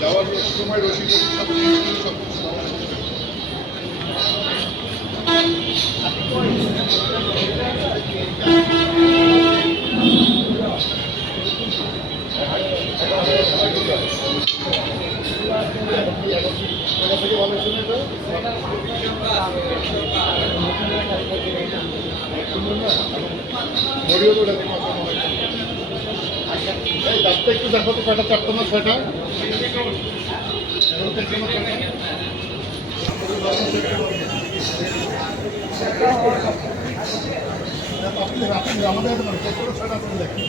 যাওয়ার সময় রসিদ চারটে একটু দেখো তো কয়টা, চারটে না ছয়টা? আমাদের ছয়টা দেখেন।